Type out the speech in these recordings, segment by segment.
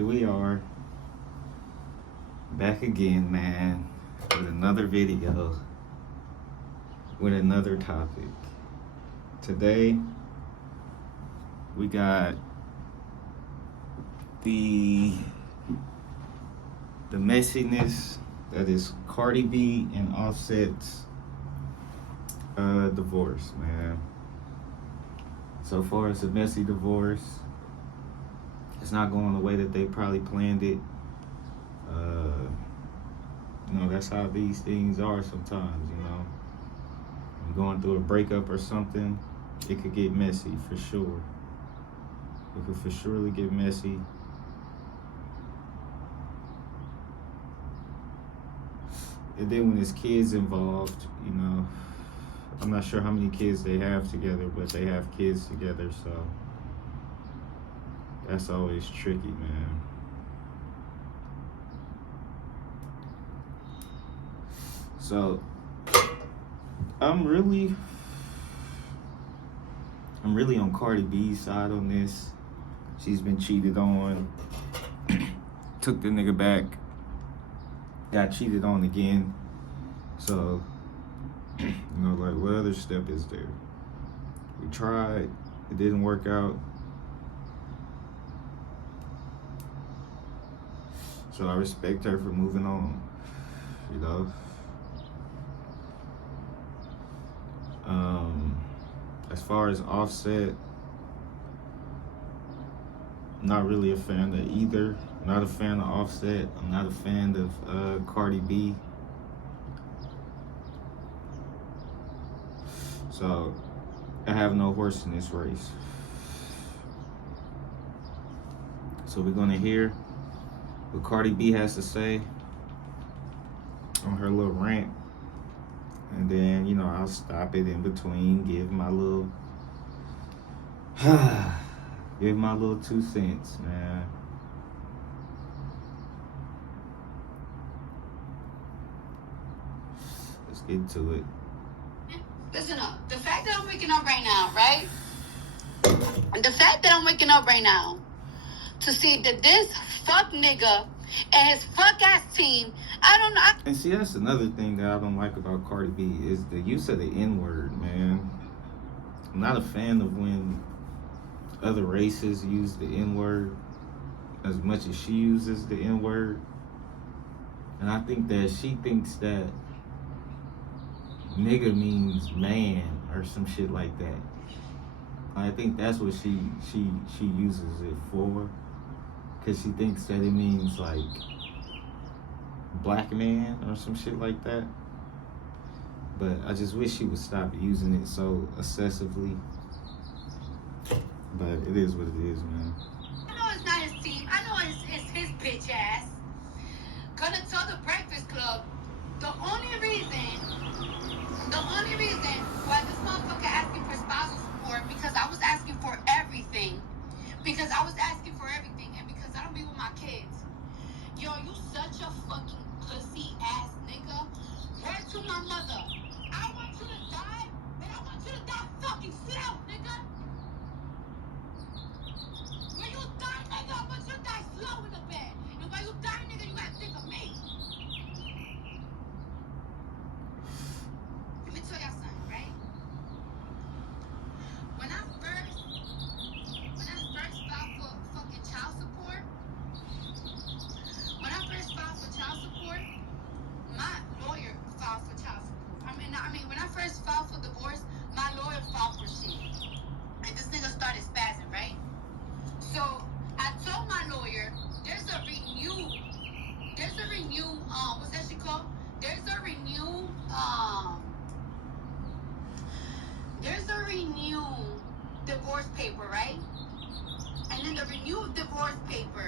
Here we are, back again, man, with another video, with another topic. Today, we got the messiness that is Cardi B and Offset's divorce, man. So far, it's a messy divorce. It's not going the way that they probably planned it. That's how these things are sometimes, You're going through a breakup or something, it could get messy, for sure. It could for surely get messy. And then when there's kids involved, I'm not sure how many kids they have together, but they have kids together, so that's always tricky, man. So I'm really on Cardi B's side on this. She's been cheated on, took the nigga back, got cheated on again. So, what other step is there? We tried, it didn't work out. So I respect her for moving on, As far as Offset, I'm not really a fan of either. I'm not a fan of Offset. I'm not a fan of Cardi B. So I have no horse in this race. So we're gonna hear what Cardi B has to say on her little rant. And then, I'll stop it in between, give my little 2 cents, man. Let's get to it. Listen up. The fact that I'm waking up right now, right? The fact that I'm waking up right now to see that this fuck nigga and his fuck ass team, I don't know. And see, that's another thing that I don't like about Cardi B is the use of the N-word, man. I'm not a fan of when other races use the N-word as much as she uses the N-word. And I think that she thinks that nigga means man or some shit like that. I think that's what she uses it for. Because she thinks that it means like black man or some shit like that. But I just wish she would stop using it so excessively. But it is what it is, man. I know it's not his team. I know it's his bitch ass. Gonna tell the Breakfast Club the only reason why this motherfucker asking for spousal support because I was asking for everything. Because I was asking for everything and because I don't be with my kids. Yo, you such a fucking pussy ass nigga. Word to my mother. I want you to die, and I want you to die fucking slow, nigga. When you die, nigga, I want you to die slow in the bed. And when you die, nigga, you gotta think of me. Let me tell y'all something, right? When I first filed for fucking child support, my lawyer filed for child support. I mean, when I first filed for divorce, my lawyer filed for shit. And this nigga started spazzing, right? So I told my lawyer, there's a what's that shit called? There's a renewed divorce paper, right? And then the renewed divorce paper,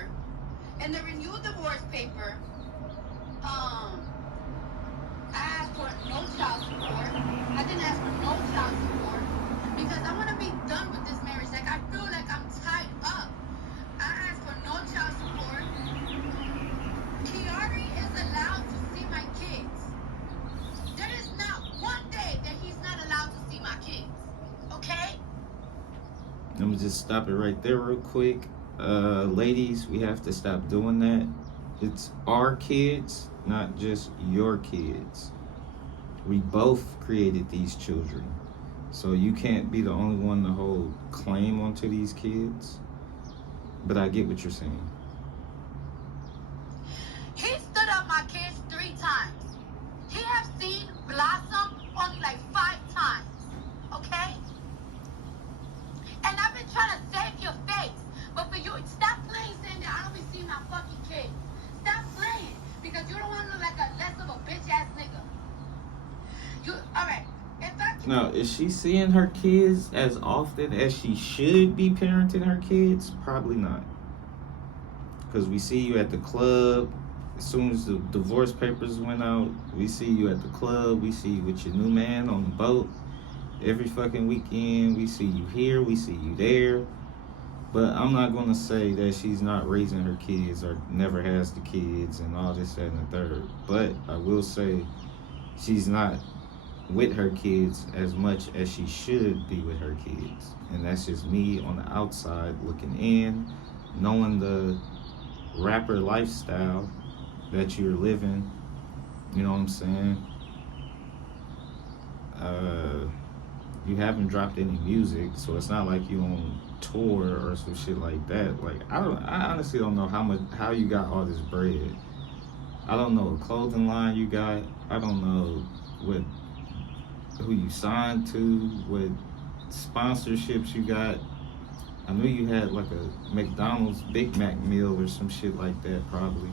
I asked for no child support. I didn't ask for no child support because I want to be done with this marriage. Like, I feel like I'm tied up. I asked for no child support. Kiari is allowed to see my kids. There is not one day that he's not allowed to see my kids. Okay? Let me just stop it right there real quick. Ladies, we have to stop doing that. It's our kids, not just your kids. We both created these children. So you can't be the only one to hold claim onto these kids. But I get what you're saying. He stood up my kids 3 times. He have seen Blossom only like 5 times. Okay? And I've been trying to save your face. But for you, stop playing saying that I don't be seeing my fucking kids. Stop playing. Because you don't want to look like a less of a bitch ass nigga. You, alright. Now, is she seeing her kids as often as she should be parenting her kids? Probably not. Because we see you at the club. As soon as the divorce papers went out, we see you at the club. We see you with your new man on the boat. Every fucking weekend, we see you here. We see you there. But I'm not going to say that she's not raising her kids or never has the kids and all this, that, and the third. But I will say she's not with her kids as much as she should be with her kids. And that's just me on the outside looking in, knowing the rapper lifestyle that you're living. You know what I'm saying? You haven't dropped any music, so it's not like you on tour or some shit like that. Like I honestly don't know how you got all this bread. I don't know what clothing line you got. I don't know who you signed to, what sponsorships you got. I knew you had like a McDonald's Big Mac meal or some shit like that probably.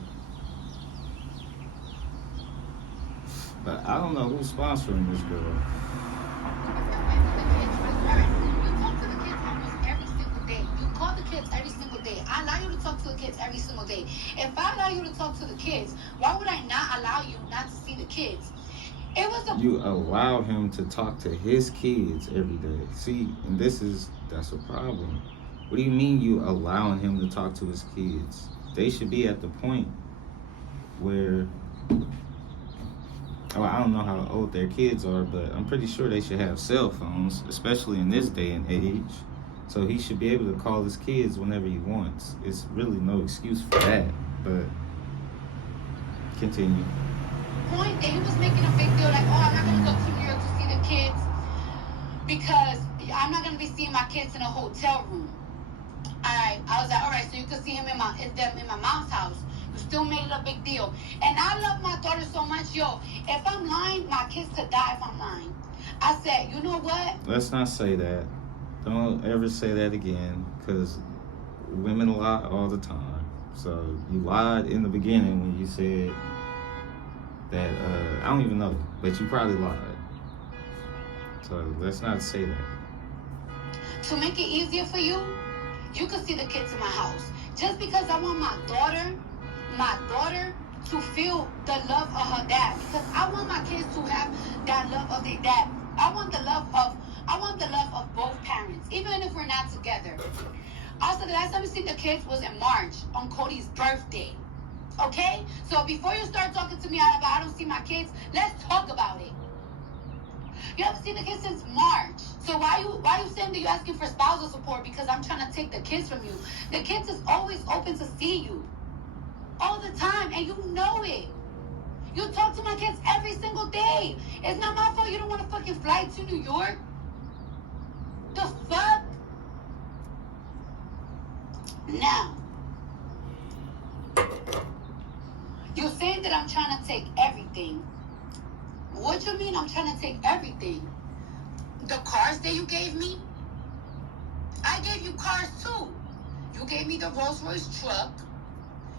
But I don't know who's sponsoring this girl. I allow you to talk to the kids every single day. If I allow you to talk to the kids, why would I not allow you not to see the kids? You allow him to talk to his kids every day. See, and that's a problem. What do you mean you allowing him to talk to his kids? They should be at the point where, I don't know how old their kids are, but I'm pretty sure they should have cell phones, especially in this day and age. So he should be able to call his kids whenever he wants. It's really no excuse for that, but continue. Point that he was making a big deal like, oh, I'm not going to go to New York to see the kids because I'm not going to be seeing my kids in a hotel room. I was like, all right, so you can see him in my mom's house. You still made it a big deal. And I love my daughter so much. Yo, if I'm lying, my kids could die if I'm lying. I said, you know what? Let's not say that. Don't ever say that again, because women lie all the time. So you lied in the beginning when you said that, I don't even know, but you probably lied. So let's not say that. To make it easier for you, you can see the kids in my house. Just because I want my daughter to feel the love of her dad. Because I want my kids to have that love of their dad. I want the love of both parents, even if we're not together. Also, the last time we seen the kids was in March on Cody's birthday. Okay? So before you start talking to me about I don't see my kids, let's talk about it. You haven't seen the kids since March. So why you saying that you're asking for spousal support because I'm trying to take the kids from you? The kids is always open to see you. All the time, and you know it. You talk to my kids every single day. It's not my fault you don't want to fucking fly to New York. The fuck? Now, you're saying that I'm trying to take everything. What you mean I'm trying to take everything? The cars that you gave me? I gave you cars too. You gave me the Rolls Royce truck.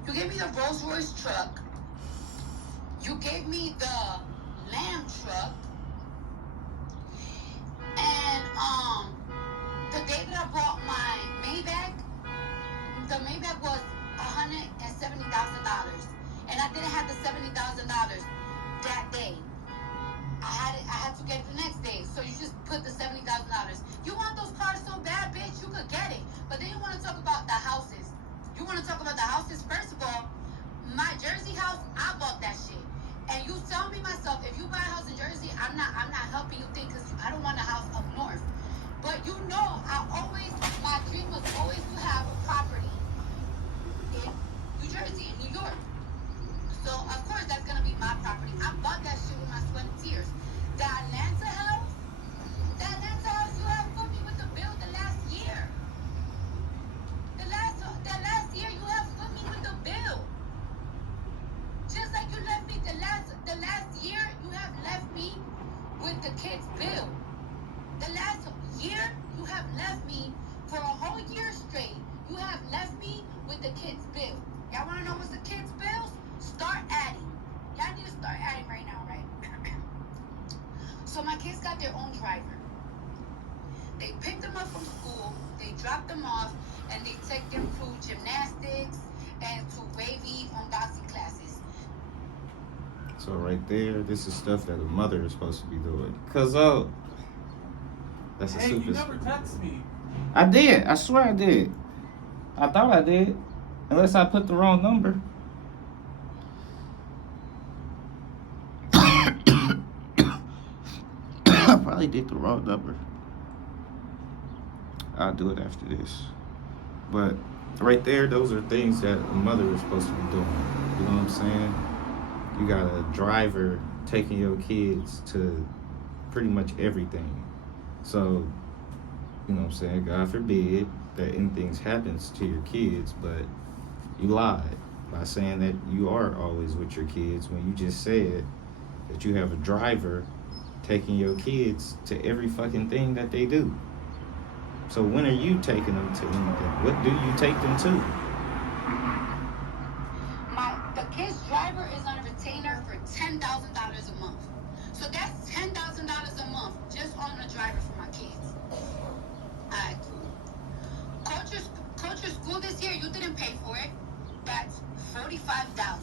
You gave me the Rolls Royce truck. You gave me the Lamb truck. And the day that I bought my Maybach, the Maybach was $170,000. And I didn't have the $70,000 that day. I had to get it the next day. So you just put the $70,000. You want those cars so bad, bitch, you could get it. But then you want to talk about the houses. You want to talk about the houses? First of all, my Jersey house, I bought that shit. And you tell me myself, if you buy a house in Jersey, I'm not helping you think because I don't want a house up north. But you know, my dream was always to have a property For a whole year straight, you have left me with the kids' bill. Y'all want to know what's the kids' bills? Start adding. Y'all need to start adding right now, right? So my kids got their own driver. They pick them up from school, they drop them off, and they take them to gymnastics and to wavy unboxing classes. So right there, this is stuff that a mother is supposed to be doing. Cause that's a Hey, super. you never text me. I did. I swear I did. I thought I did, unless I put the wrong number. I probably did the wrong number. I'll do it after this. But right there, those are things that a mother is supposed to be doing. You know what I'm saying? You got a driver taking your kids to pretty much everything. So, you know what I'm saying? God forbid that anything happens to your kids, but you lied by saying that you are always with your kids when you just said that you have a driver taking your kids to every fucking thing that they do. So when are you taking them to anything? What do you take them to? The kid's driver is on a retainer for $10,000 a month. So that's $10,000 a month just on the driver for my kids. Alright, cool. Culture school this year, you didn't pay for it. That's $45,000.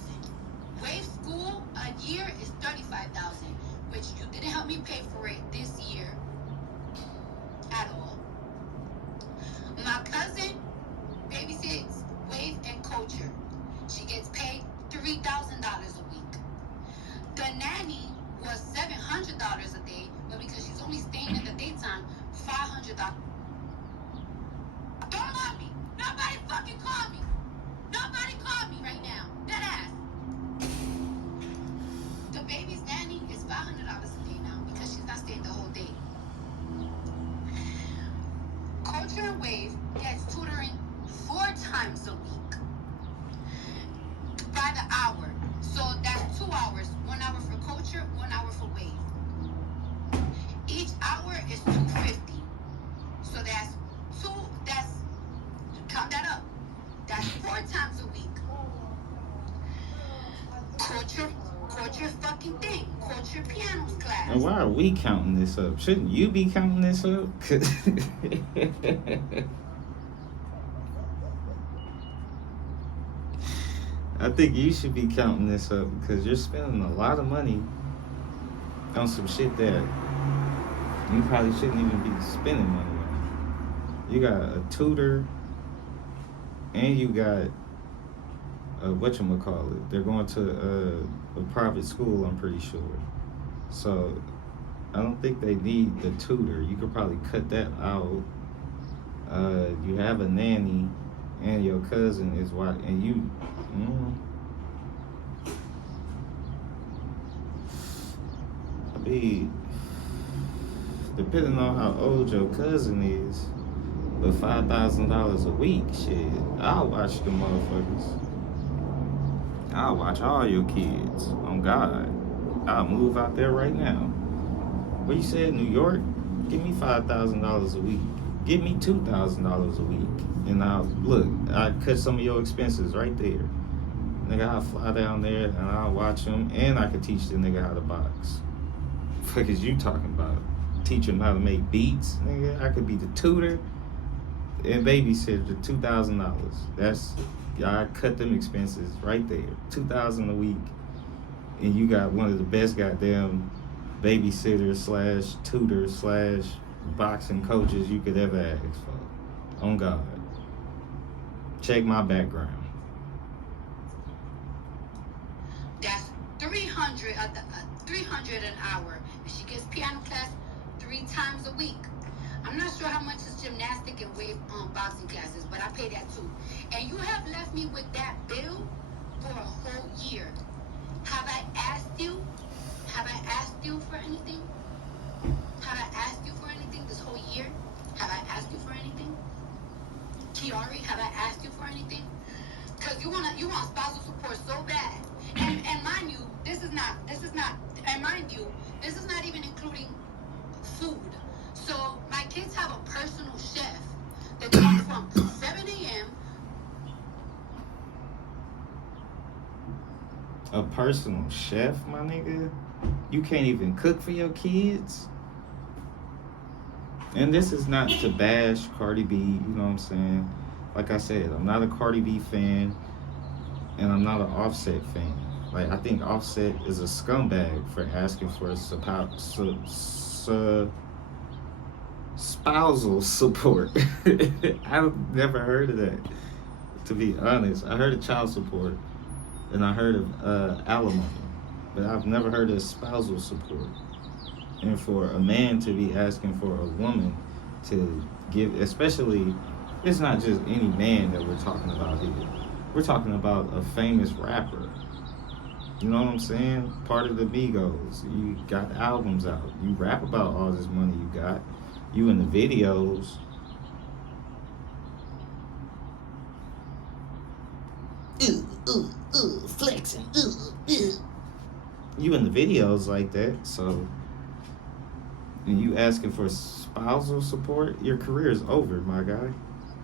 Wave school a year is $35,000, which you didn't help me pay for it this year at all. My cousin babysits Wave and Culture. She gets paid $3,000 a week. The nanny was $700 a day, but because she's only staying in the daytime, $500. Don't call me. Nobody fucking call me. Nobody call me right now. Dead ass. The baby's nanny is $500 a day now because she's not staying the whole day. Culture and Wave gets tutoring 4 times a week by the hour. So that's 2 hours. 1 hour for Culture, 1 hour for Wave. Each hour is $250. So that's count that up. That's 4 times a week. Culture fucking thing. Culture piano class. And why are we counting this up? Shouldn't you be counting this up? I think you should be counting this up because you're spending a lot of money on some shit that you probably shouldn't even be spending money on. You got a tutor and you got whatchamacallit. They're going to a private school, I'm pretty sure. So I don't think they need the tutor. You could probably cut that out. You have a nanny and your cousin is white and you I mean, depending on how old your cousin is, but $5,000 a week, shit, I'll watch the motherfuckers. I'll watch all your kids. On God, I'll move out there right now. What you said, New York? Give me $5,000 a week. Give me $2,000 a week, and I cut some of your expenses right there. Nigga, I'll fly down there and I'll watch them, and I could teach the nigga how to box. Fuck is you talking about? Teach him how to make beats, nigga. I could be the tutor and babysitter for $2,000. I cut them expenses right there. $2,000 a week, and you got one of the best goddamn babysitters / tutors / boxing coaches you could ever ask for. On God. Check my background. That's $300 an hour. And she gets piano class 3 times a week. I'm not sure how much is gymnastic and wave boxing classes, but I pay that too. And you have left me with that bill for a whole year. Have I asked you? Have I asked you for anything? Have I asked you for anything this whole year? Have I asked you for anything? Kiari, have I asked you for anything? Because you want spousal support so bad. And mind you, this is not, and mind you, this is not even including food. So my kids have a personal chef that they A personal chef, my nigga? You can't even cook for your kids? And this is not to bash Cardi B, you know what I'm saying? Like I said, I'm not a Cardi B fan, and I'm not an Offset fan. Like, I think Offset is a scumbag for asking for spousal support. I've never heard of that, to be honest. I heard of child support, and I heard of alimony, but I've never heard of spousal support. And for a man to be asking for a woman to give, especially, it's not just any man that we're talking about here. We're talking about a famous rapper. You know what I'm saying? Part of the Migos. You got albums out. You rap about all this money you got. You in the videos. Flexing. You in the videos like that, so. And you asking for spousal support, your career is over, my guy.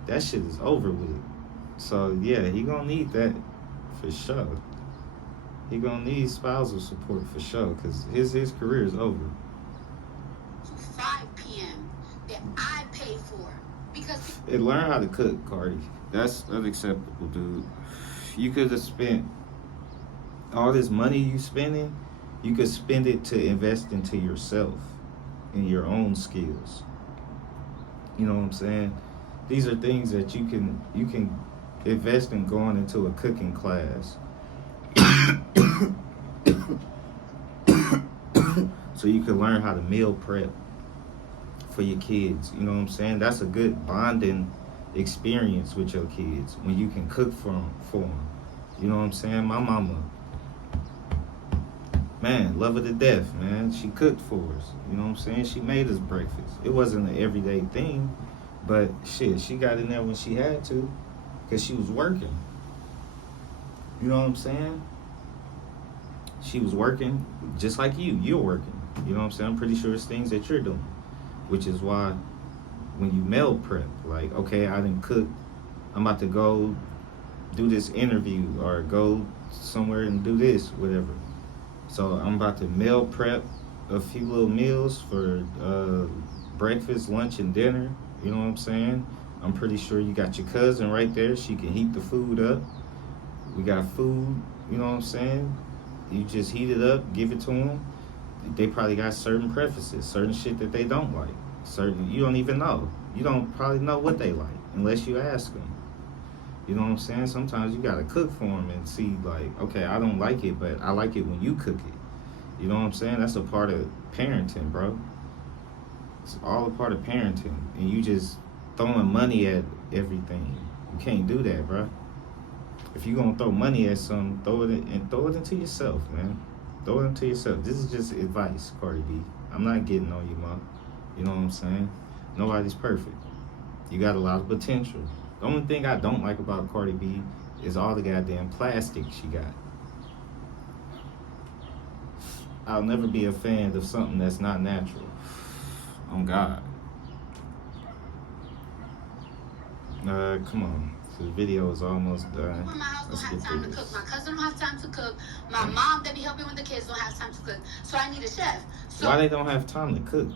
That shit is over with. So yeah, he gonna need that for sure. He gonna need spousal support for sure, cause his career is over. 5 p.m. that I pay for because. And learn how to cook, Cardi. That's unacceptable, dude. You could have spent all this money you spending. You could spend it to invest into yourself. In your own skills. You know what I'm saying? These are things that you can invest in going into a cooking class. So you can learn how to meal prep for your kids. You know what I'm saying? That's a good bonding experience with your kids when you can cook for them. You know what I'm saying? My mama, man, love her to death, man. She cooked for us. You know what I'm saying? She made us breakfast. It wasn't an everyday thing, but shit, she got in there when she had to because she was working. You know what I'm saying? She was working just like you. You're working. You know what I'm saying? I'm pretty sure it's things that you're doing, which is why when you meal prep, like, okay, I didn't cook. I'm about to go do this interview or go somewhere and do this, whatever. So I'm about to meal prep a few little meals for breakfast, lunch, and dinner. You know what I'm saying? I'm pretty sure you got your cousin right there. She can heat the food up. We got food, you know what I'm saying? You just heat it up, give it to them. They probably got certain preferences, certain shit that they don't like. Certain, you don't even know. You don't probably know what they like unless you ask them. You know what I'm saying? Sometimes you gotta cook for them and see, like, okay, I don't like it, but I like it when you cook it. You know what I'm saying? That's a part of parenting, bro. It's all a part of parenting. And you just throwing money at everything. You can't do that, bro. If you gonna throw money at something, throw it into yourself, man. Throw it into yourself. This is just advice, Cardi B. I'm not getting on you, Mom. You know what I'm saying? Nobody's perfect. You got a lot of potential. The only thing I don't like about Cardi B is all the goddamn plastic she got. I'll never be a fan of something that's not natural. On God. Come on. The video is almost done. People in my house don't have time to cook. My cousin don't have time to cook. My mom that be helping with the kids don't have time to cook. So I need a chef. So why they don't have time to cook?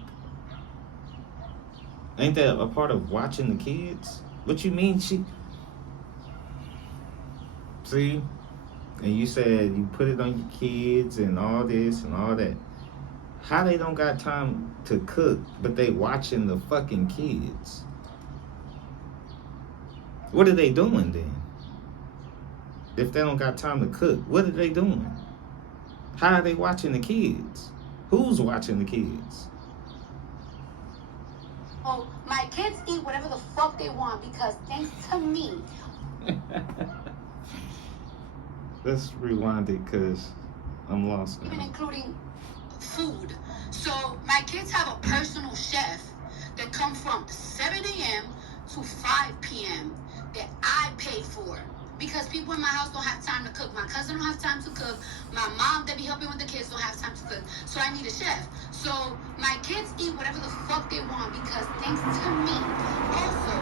Ain't that a part of watching the kids? What you mean she... See? And you said you put it on your kids and all this and all that. How they don't got time to cook, but they watching the fucking kids? What are they doing then? If they don't got time to cook, what are they doing? How are they watching the kids? Who's watching the kids? Oh, my kids eat whatever the fuck they want because thanks to me. Let's rewind it because I'm lost now. Even including food. So my kids have a personal chef that comes from 7 a.m. to 5 p.m. that I pay for. Because people in my house don't have time to cook. My cousin don't have time to cook. My mom that be helping with the kids don't have time to cook. So I need a chef. So my kids eat whatever the fuck they want because thanks to me. Also,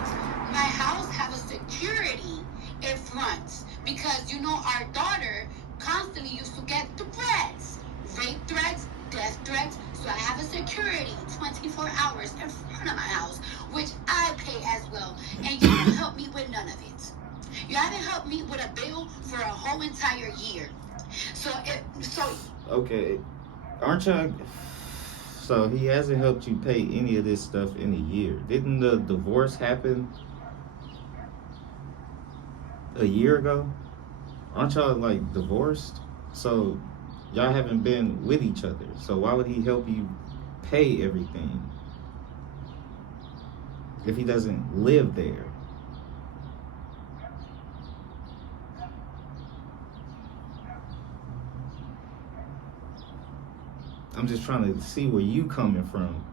my house have a security in front. Because, you know, our daughter constantly used to get threats, rape threats, death threats. So I have a security 24 hours in front of my house, which I pay as well. And you don't help me with none of it. You haven't helped me with a bill for a whole entire year. Okay, aren't y'all? So he hasn't helped you pay any of this stuff in a year. Didn't the divorce happen a year ago? Aren't y'all like divorced? So y'all haven't been with each other. So why would he help you pay everything if he doesn't live there? I'm just trying to see where you coming from,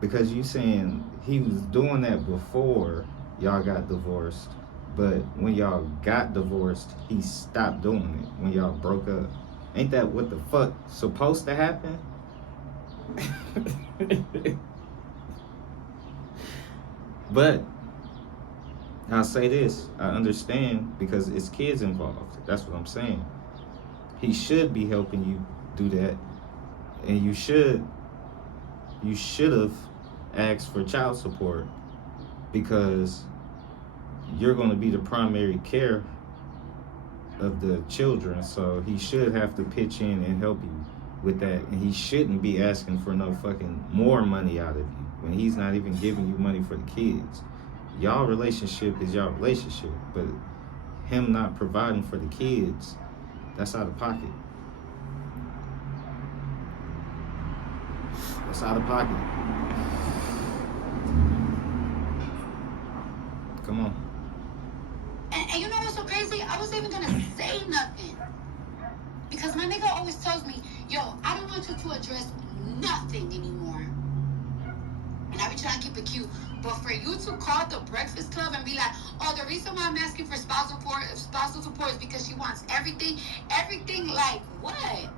because you saying he was doing that before y'all got divorced, but when y'all got divorced, he stopped doing it when y'all broke up. Ain't that what the fuck supposed to happen? But I'll say this, I understand because it's kids involved. That's what I'm saying. He should be helping you do that, and you should have asked for child support, because you're going to be the primary care of the children. So he should have to pitch in and help you with that, and he shouldn't be asking for no fucking more money out of you when he's not even giving you money for the kids. Y'all relationship is y'all relationship, but him not providing for the kids, that's out of pocket. That's out of pocket. Come on. And you know what's so crazy? I wasn't even gonna say nothing. Because my nigga always tells me, yo, I don't want you to address nothing anymore. And I be trying to keep it cute. But for you to call the Breakfast Club and be like, oh, the reason why I'm asking for spousal support is because she wants everything. Everything like what?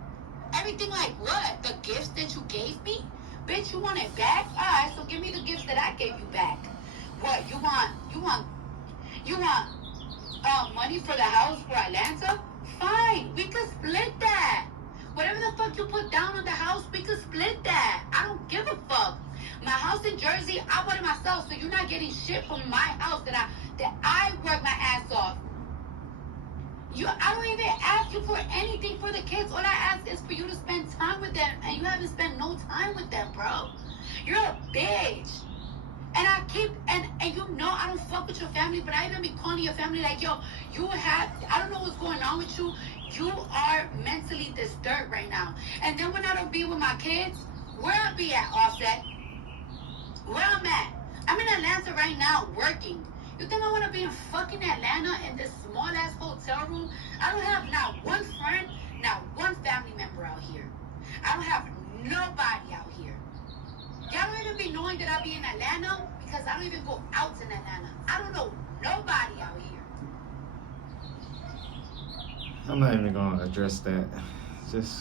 Everything like what? The gifts that you gave me? Bitch, you want it back? Alright, so give me the gifts that I gave you back. What, you want money for the house for Atlanta? Fine, we could split that. Whatever the fuck you put down on the house, we could split that. I don't give a fuck. My house in Jersey, I bought it myself, so you're not getting shit from my house that I work my ass off. I don't even ask you for anything for the kids. All I ask is for you to spend time with them, and you haven't spent no time with them, bro. You're a bitch. And you know I don't fuck with your family, but I even be calling your family like, yo, I don't know what's going on with you. You are mentally disturbed right now. And then when I don't be with my kids, where I be at, Offset? Where I'm at? I'm in Atlanta right now working. You think I want to be in fucking Atlanta in this small ass hotel room? I don't have not one friend, not one family member out here. I don't have nobody out here. Y'all don't even be knowing that I be in Atlanta because I don't even go out in Atlanta. I don't know nobody out here. I'm not even gonna address that. Just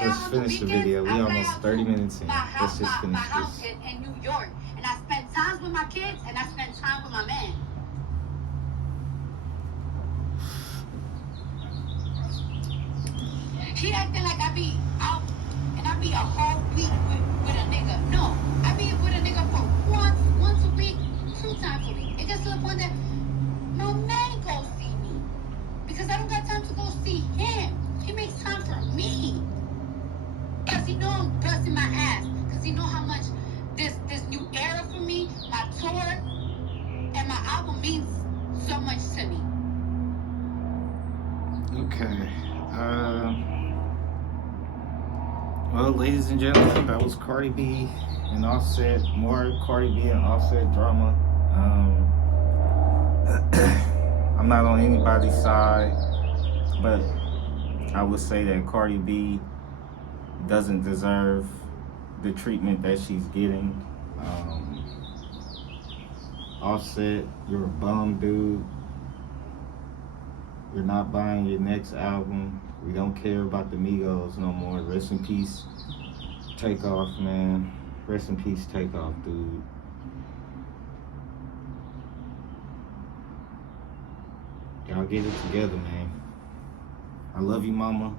let's finish the video. We almost 30 minutes in. Let's just finish my house this. in New York, and I spend time with my kids, and I spend time with my man. She acting like I be out, and I be a whole week with a nigga. No, I be with a nigga for once a week, 2 times a week. It gets to the point that my man goes see me because I don't got time to go see him. He makes time for me because he know I'm busting my ass. Because he know how much this new era for me, my tour, and my album means so much to me. Okay. Well, ladies and gentlemen, that was Cardi B and Offset. More Cardi B and Offset drama. I'm not on anybody's side, but I would say that Cardi B doesn't deserve the treatment that she's getting. Offset, you're a bum, dude. You're not buying your next album. We don't care about the Migos no more. Rest in peace, Takeoff, man. Rest in peace, Takeoff, dude. Y'all get it together, man. I love you, mama.